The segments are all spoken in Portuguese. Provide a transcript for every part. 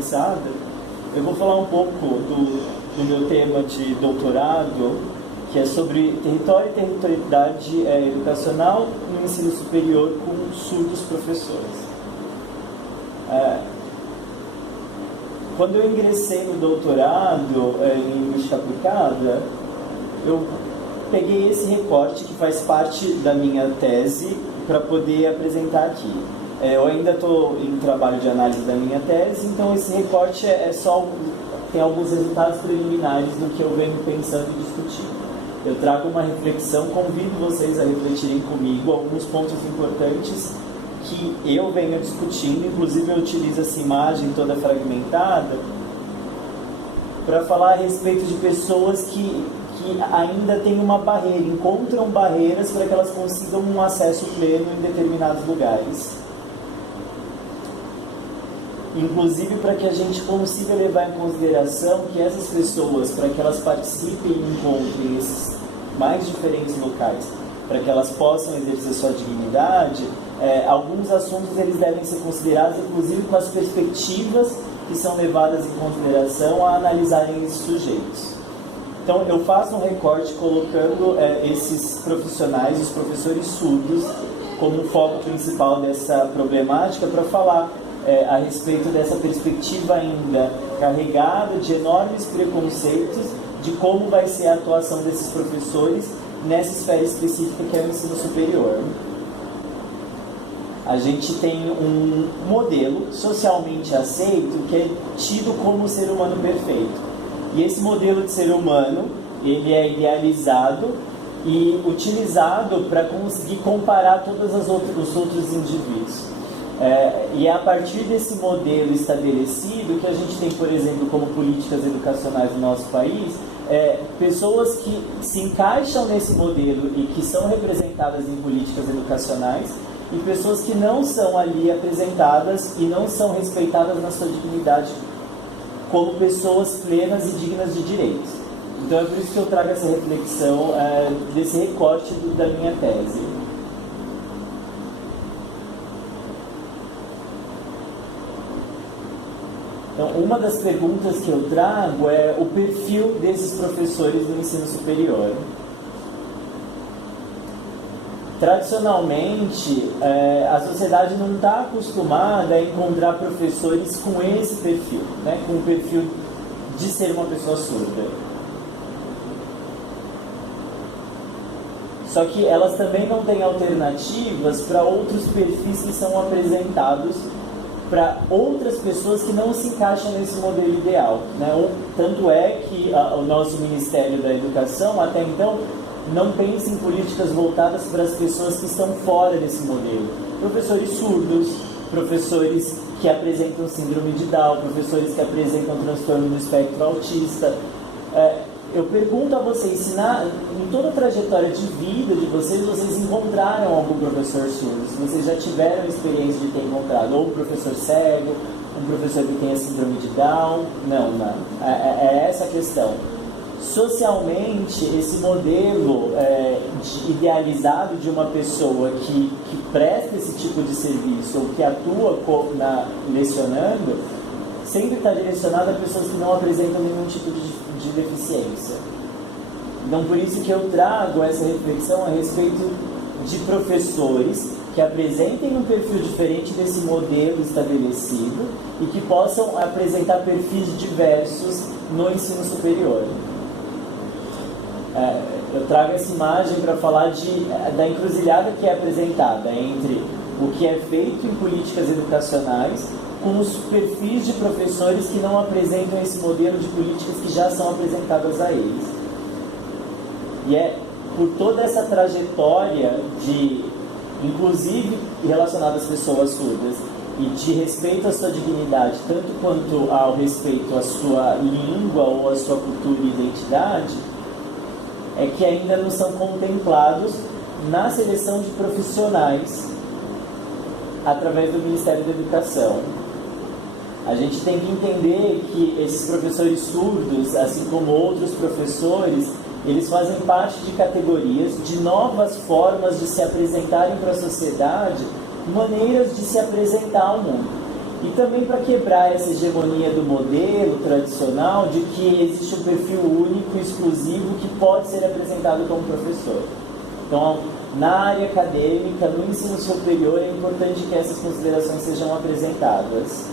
pensada, eu vou falar um pouco do meu tema de doutorado, que é sobre território e territorialidade educacional no ensino superior com surdos professores. Quando eu ingressei no doutorado em linguística aplicada, eu peguei esse recorte que faz parte da minha tese para poder apresentar aqui. Eu ainda estou em trabalho de análise da minha tese, então esse recorte tem alguns resultados preliminares do que eu venho pensando e discutindo. Eu trago uma reflexão, convido vocês a refletirem comigo alguns pontos importantes que eu venho discutindo, inclusive eu utilizo essa imagem toda fragmentada para falar a respeito de pessoas que ainda têm uma barreira, encontram barreiras para que elas consigam um acesso pleno em determinados lugares. Inclusive para que a gente consiga levar em consideração que essas pessoas, para que elas participem e encontrem esses mais diferentes locais, para que elas possam exercer sua dignidade, alguns assuntos eles devem ser considerados, inclusive com as perspectivas que são levadas em consideração a analisarem esses sujeitos. Então, eu faço um recorte colocando esses profissionais, os professores surdos, como foco principal dessa problemática para falar a respeito dessa perspectiva ainda carregada de enormes preconceitos de como vai ser a atuação desses professores nessa esfera específica que é o ensino superior. A gente tem um modelo socialmente aceito que é tido como o ser humano perfeito. E esse modelo de ser humano, ele é idealizado e utilizado para conseguir comparar todos os outros indivíduos. E é a partir desse modelo estabelecido que a gente tem, por exemplo, como políticas educacionais no nosso país, pessoas que se encaixam nesse modelo e que são representadas em políticas educacionais e pessoas que não são ali apresentadas e não são respeitadas na sua dignidade como pessoas plenas e dignas de direitos. Então é por isso que eu trago essa reflexão desse recorte da minha tese. Então, uma das perguntas que eu trago é o perfil desses professores do ensino superior. Tradicionalmente, a sociedade não está acostumada a encontrar professores com esse perfil, né? Com o perfil de ser uma pessoa surda. Só que elas também não têm alternativas para outros perfis que são apresentados para outras pessoas que não se encaixam nesse modelo ideal, né? Tanto é que o nosso Ministério da Educação, até então, não pensa em políticas voltadas para as pessoas que estão fora desse modelo. Professores surdos, professores que apresentam síndrome de Down, professores que apresentam transtorno do espectro autista. Eu pergunto a vocês se em toda a trajetória de vida de vocês encontraram algum professor surdo, se vocês já tiveram a experiência de ter encontrado ou um professor cego, um professor que tem a síndrome de Down. Não. É essa a questão. Socialmente, esse modelo idealizado de uma pessoa que presta esse tipo de serviço ou que atua lecionando, sempre está direcionado a pessoas que não apresentam nenhum tipo de deficiência. Então, por isso que eu trago essa reflexão a respeito de professores que apresentem um perfil diferente desse modelo estabelecido e que possam apresentar perfis diversos no ensino superior. Eu trago essa imagem para falar da encruzilhada que é apresentada entre o que é feito em políticas educacionais com os perfis de professores que não apresentam esse modelo de políticas que já são apresentadas a eles. E é por toda essa trajetória inclusive relacionada às pessoas surdas, e de respeito à sua dignidade, tanto quanto ao respeito à sua língua ou à sua cultura e identidade, é que ainda não são contemplados na seleção de profissionais através do Ministério da Educação. A gente tem que entender que esses professores surdos, assim como outros professores, eles fazem parte de categorias, de novas formas de se apresentarem para a sociedade, maneiras de se apresentar ao mundo. E também para quebrar essa hegemonia do modelo tradicional de que existe um perfil único, exclusivo, que pode ser apresentado como professor. Então, na área acadêmica, no ensino superior, é importante que essas considerações sejam apresentadas.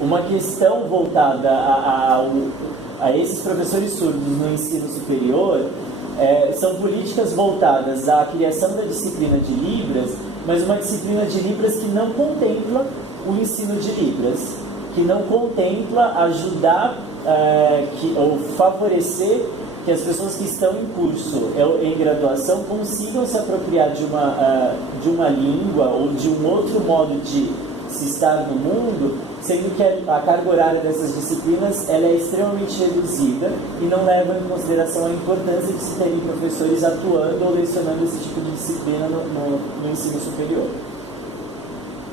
Uma questão voltada a esses professores surdos no ensino superior são políticas voltadas à criação da disciplina de Libras, mas uma disciplina de Libras que não contempla o ensino de Libras, que não contempla ajudar ou favorecer que as pessoas que estão em curso em graduação consigam se apropriar de uma língua ou de um outro modo de se estar no mundo, sendo que a carga horária dessas disciplinas ela é extremamente reduzida e não leva em consideração a importância de se terem professores atuando ou lecionando esse tipo de disciplina no ensino superior.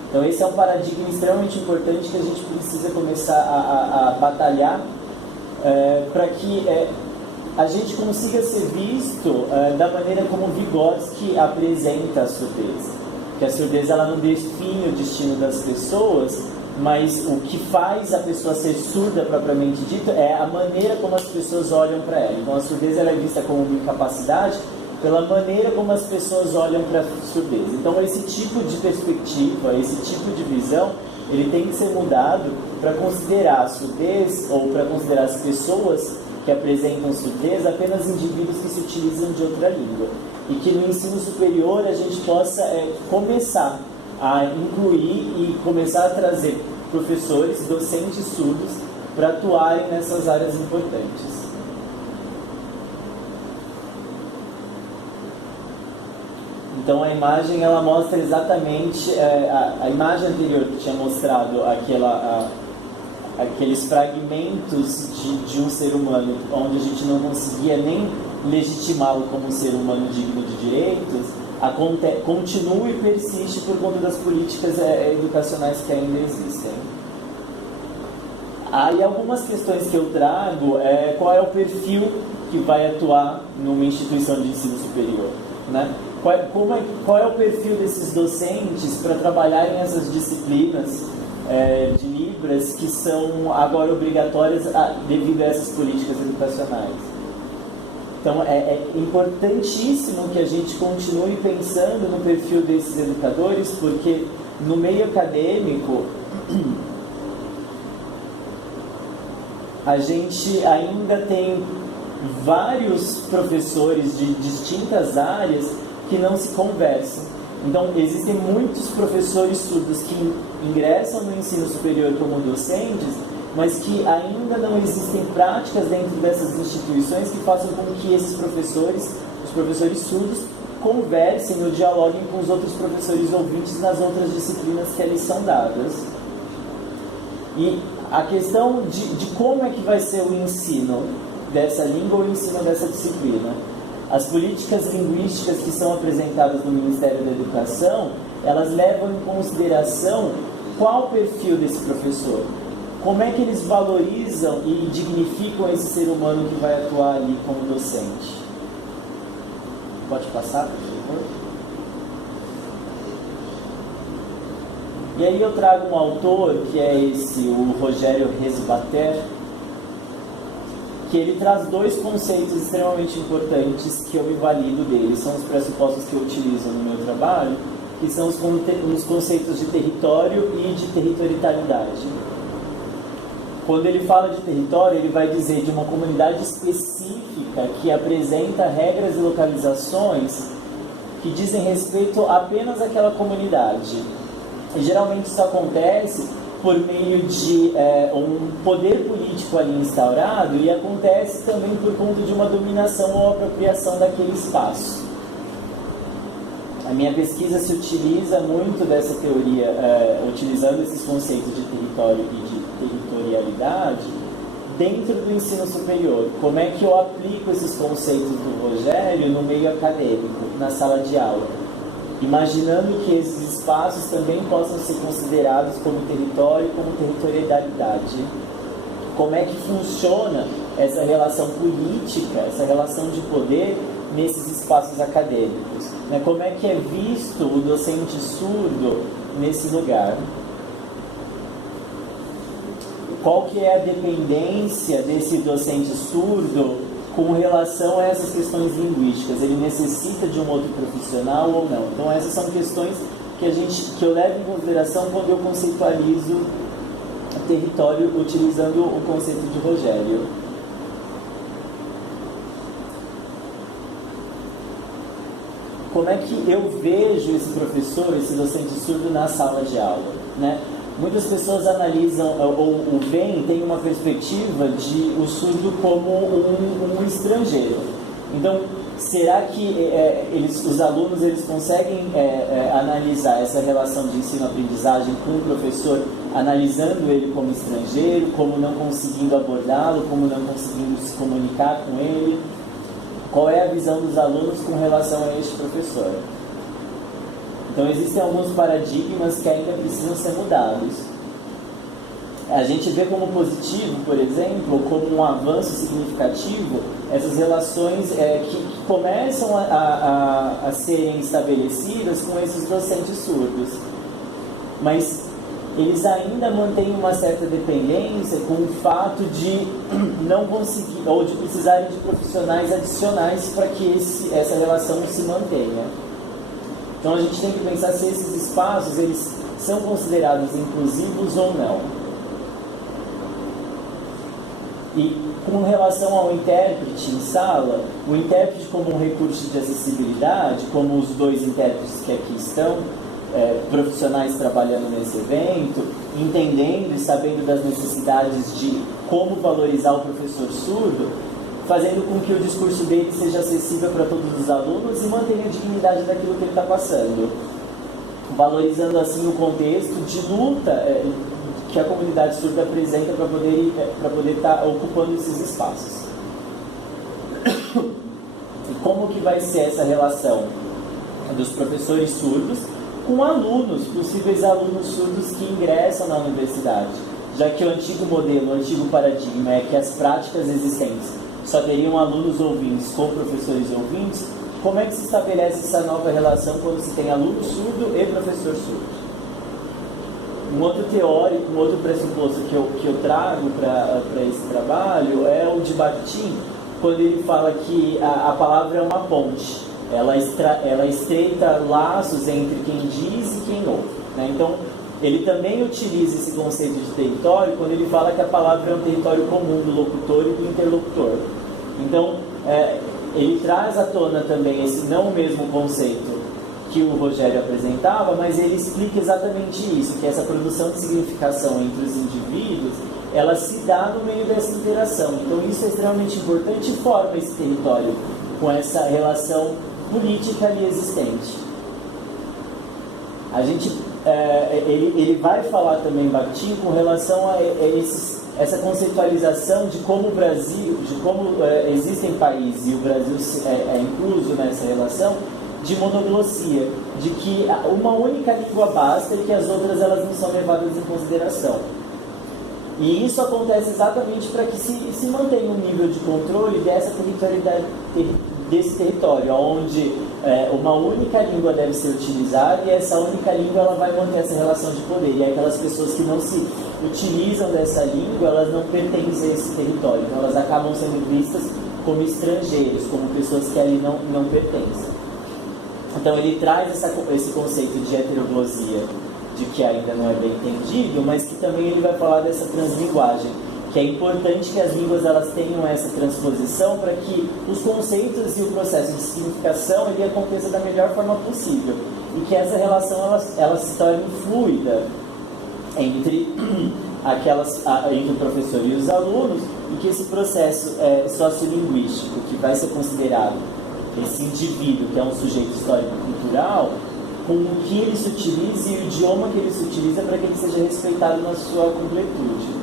Então esse é um paradigma extremamente importante que a gente precisa começar a batalhar para que a gente consiga ser visto da maneira como Vygotsky apresenta a surdez. Que a surdez ela não define o destino das pessoas, mas o que faz a pessoa ser surda propriamente dito é a maneira como as pessoas olham para ela. Então a surdez ela é vista como uma incapacidade pela maneira como as pessoas olham para a surdez. Então esse tipo de perspectiva, esse tipo de visão, ele tem que ser mudado para considerar a surdez ou para considerar as pessoas que apresentam surdez apenas indivíduos que se utilizam de outra língua. E que no ensino superior a gente possa começar a incluir e começar a trazer professores, docentes surdos para atuarem nessas áreas importantes. Então a imagem ela mostra exatamente a imagem anterior que tinha mostrado aqueles fragmentos de um ser humano onde a gente não conseguia nem legitimá-lo como um ser humano digno de direitos, continua e persiste por conta das políticas educacionais que ainda existem. Aí algumas questões que eu trago qual é o perfil que vai atuar numa instituição de ensino superior, né? Qual é o perfil desses docentes para trabalharem essas disciplinas de Libras que são agora obrigatórias devido a essas políticas educacionais? Então é importantíssimo que a gente continue pensando no perfil desses educadores, porque no meio acadêmico a gente ainda tem vários professores de distintas áreas que não se conversam. Então existem muitos professores surdos que ingressam no ensino superior como docentes, mas que ainda não existem práticas dentro dessas instituições que façam com que esses professores, os professores surdos, conversem ou dialoguem com os outros professores ouvintes nas outras disciplinas que eles são dadas. E a questão de como é que vai ser o ensino dessa língua ou o ensino dessa disciplina. As políticas linguísticas que são apresentadas no Ministério da Educação, elas levam em consideração qual o perfil desse professor. Como é que eles valorizam e dignificam esse ser humano que vai atuar ali como docente? Pode passar, por favor? E aí eu trago um autor, que é o Rogério Resbater, que ele traz dois conceitos extremamente importantes que eu me valido dele. São os pressupostos que eu utilizo no meu trabalho, que são os conceitos de território e de territorialidade. Quando ele fala de território, ele vai dizer de uma comunidade específica que apresenta regras e localizações que dizem respeito apenas àquela comunidade. E geralmente isso acontece por meio de um poder político ali instaurado, e acontece também por conta de uma dominação ou apropriação daquele espaço. A minha pesquisa se utiliza muito dessa teoria, utilizando esses conceitos de território e de territorialidade dentro do ensino superior. Como é que eu aplico esses conceitos do Rogério no meio acadêmico, na sala de aula? Imaginando que esses espaços também possam ser considerados como território e como territorialidade. Como é que funciona essa relação política, essa relação de poder nesses espaços acadêmicos? Né? Como é que é visto o docente surdo nesse lugar? Qual que é a dependência desse docente surdo com relação a essas questões linguísticas? Ele necessita de um outro profissional ou não? Então essas são questões que eu levo em consideração quando eu conceitualizo o território utilizando o conceito de Rogério. Como é que eu vejo esse professor, esse docente surdo na sala de aula, né? Muitas pessoas analisam ou veem, tem uma perspectiva de o surdo como um estrangeiro. Então, será que os alunos eles conseguem analisar essa relação de ensino-aprendizagem com o professor, analisando ele como estrangeiro, como não conseguindo abordá-lo, como não conseguindo se comunicar com ele? Qual é a visão dos alunos com relação a este professor? Então, existem alguns paradigmas que ainda precisam ser mudados. A gente vê como positivo, por exemplo, como um avanço significativo, essas relações que começam a serem estabelecidas com esses docentes surdos. Mas eles ainda mantêm uma certa dependência com o fato de não conseguir, ou de precisarem de profissionais adicionais para que essa relação se mantenha. Então a gente tem que pensar se esses espaços eles são considerados inclusivos ou não. E com relação ao intérprete em sala, o intérprete como um recurso de acessibilidade, como os dois intérpretes que aqui estão, profissionais trabalhando nesse evento, entendendo e sabendo das necessidades de como valorizar o professor surdo, fazendo com que o discurso dele seja acessível para todos os alunos e mantenha a dignidade daquilo que ele está passando, valorizando assim o contexto de luta que a comunidade surda apresenta para poder estar ocupando esses espaços. E como que vai ser essa relação dos professores surdos com alunos, possíveis alunos surdos que ingressam na universidade, já que o antigo modelo, o antigo paradigma é que as práticas existentes só teriam alunos ouvintes com professores ouvintes? Como é que se estabelece essa nova relação quando se tem aluno surdo e professor surdo? Um outro teórico, um outro pressuposto que eu trago para esse trabalho é o de Bakhtin, quando ele fala que a palavra é uma ponte. Ela estreita laços entre quem diz e quem ouve, né? Então, ele também utiliza esse conceito de território quando ele fala que a palavra é um território comum do locutor e do interlocutor. Então, ele traz à tona também esse não o mesmo conceito que o Rogério apresentava, mas ele explica exatamente isso, que essa produção de significação entre os indivíduos, ela se dá no meio dessa interação. Então, isso é extremamente importante e forma esse território com essa relação política ali existente. A gente, ele vai falar também, Bakhtin, com relação a essa conceitualização de como o Brasil, de como existem países e o Brasil é incluso nessa relação de monoglossia, de que uma única língua basta e que as outras elas não são levadas em consideração. E isso acontece exatamente para que se mantenha um nível de controle dessa territorialidade, desse território, onde uma única língua deve ser utilizada e essa única língua ela vai manter essa relação de poder. E aquelas pessoas que não se utilizam dessa língua, elas não pertencem a esse território. Então elas acabam sendo vistas como estrangeiros, como pessoas que ali não pertencem. Então ele traz esse conceito de heteroglosia, de que ainda não é bem entendido, mas que também ele vai falar dessa translinguagem, que é importante que as línguas elas tenham essa transposição para que os conceitos e o processo de significação ele aconteça da melhor forma possível e que essa relação ela se torne fluida entre entre o professor e os alunos, e que esse processo sociolinguístico que vai ser considerado esse indivíduo que é um sujeito histórico-cultural, com o que ele se utiliza e o idioma que ele se utiliza para que ele seja respeitado na sua completude.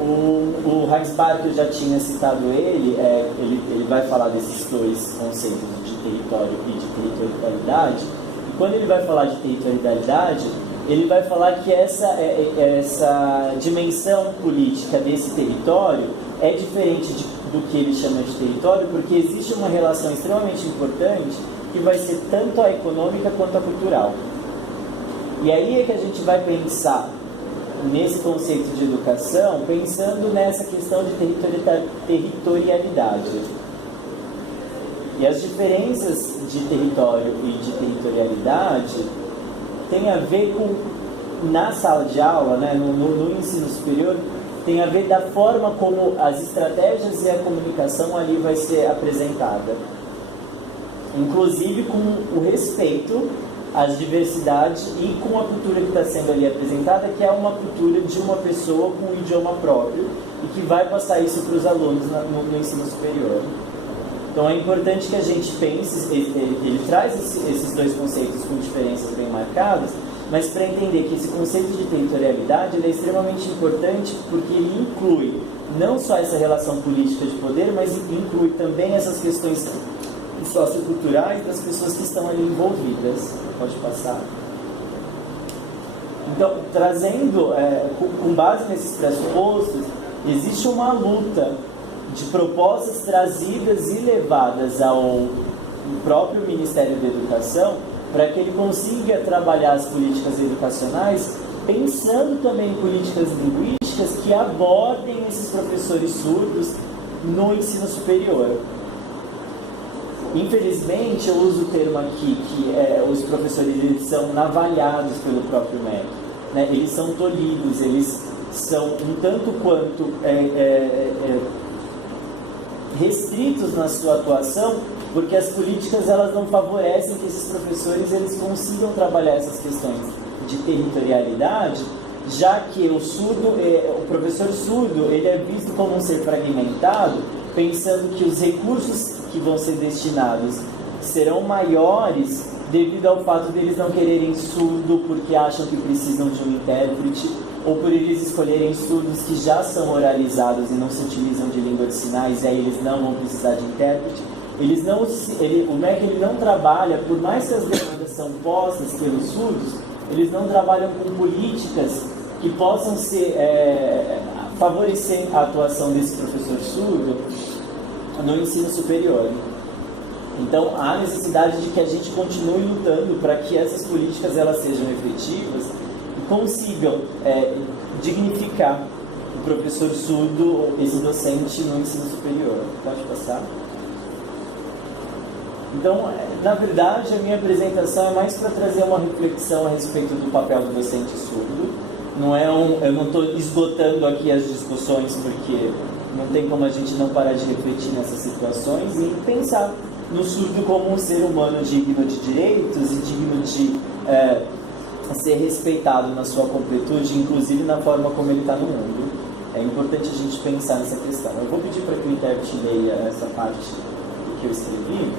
O Heinz Barth, eu já tinha citado ele vai falar desses dois conceitos de território e de territorialidade, e quando ele vai falar de territorialidade, ele vai falar que essa dimensão política desse território é diferente do que ele chama de território, porque existe uma relação extremamente importante que vai ser tanto a econômica quanto a cultural. E aí é que a gente vai pensar nesse conceito de educação, pensando nessa questão de territorialidade. E as diferenças de território e de territorialidade têm a ver com, na sala de aula, né, no ensino superior, tem a ver da forma como as estratégias e a comunicação ali vai ser apresentada. Inclusive com o respeito às diversidades e com a cultura que está sendo ali apresentada, que é uma cultura de uma pessoa com um idioma próprio e que vai passar isso para os alunos no ensino superior. Então é importante que a gente pense, ele traz esses dois conceitos com diferenças bem marcadas, mas para entender que esse conceito de territorialidade ele é extremamente importante porque ele inclui não só essa relação política de poder, mas inclui também essas questões socioculturais das pessoas que estão ali envolvidas. Pode passar. Então, trazendo, com base nesses pressupostos, existe uma luta de propostas trazidas e levadas ao próprio Ministério da Educação para que ele consiga trabalhar as políticas educacionais pensando também em políticas linguísticas que abordem esses professores surdos no ensino superior. Infelizmente, eu uso o termo aqui que os professores eles são navalhados pelo próprio MEC, né? Eles são tolhidos, eles são um tanto quanto restritos na sua atuação, porque as políticas elas não favorecem que esses professores eles consigam trabalhar essas questões de territorialidade, já que o professor surdo ele é visto como um ser fragmentado, pensando que os recursos que vão ser destinados serão maiores devido ao fato deles não quererem surdo porque acham que precisam de um intérprete, ou por eles escolherem surdos que já são oralizados e não se utilizam de língua de sinais, e aí eles não vão precisar de intérprete. O MEC ele não trabalha, por mais que as demandas são postas pelos surdos, eles não trabalham com políticas que possam favorecer a atuação desse professor surdo no ensino superior. Então, há necessidade de que a gente continue lutando para que essas políticas elas sejam efetivas e consigam dignificar o professor surdo, esse docente no ensino superior. Pode passar? Então, na verdade, a minha apresentação é mais para trazer uma reflexão a respeito do papel do docente surdo. Eu não estou esgotando aqui as discussões, porque não tem como a gente não parar de refletir nessas situações e pensar no surdo como um ser humano digno de direitos e digno de ser respeitado na sua completude, inclusive na forma como ele está no mundo. É importante a gente pensar nessa questão. Eu vou pedir para que o intérprete leia essa parte que eu escrevi.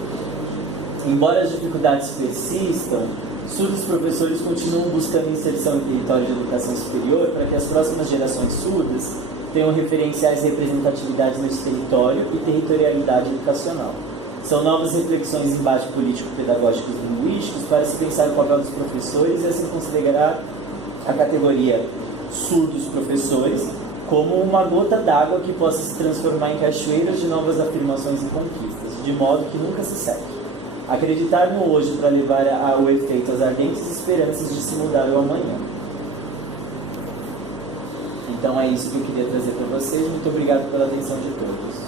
Embora as dificuldades persistam, surdos professores continuam buscando inserção em território de educação superior para que as próximas gerações surdas tenham referenciais e representatividade nesse território e territorialidade educacional. São novas reflexões em embate político-pedagógicos e linguísticos para se pensar o papel dos professores e assim considerar a categoria surdos professores como uma gota d'água que possa se transformar em cachoeiras de novas afirmações e conquistas, de modo que nunca se seque. Acreditar no hoje para levar ao efeito as ardentes esperanças de se mudar o amanhã. Então é isso que eu queria trazer para vocês. Muito obrigado pela atenção de todos.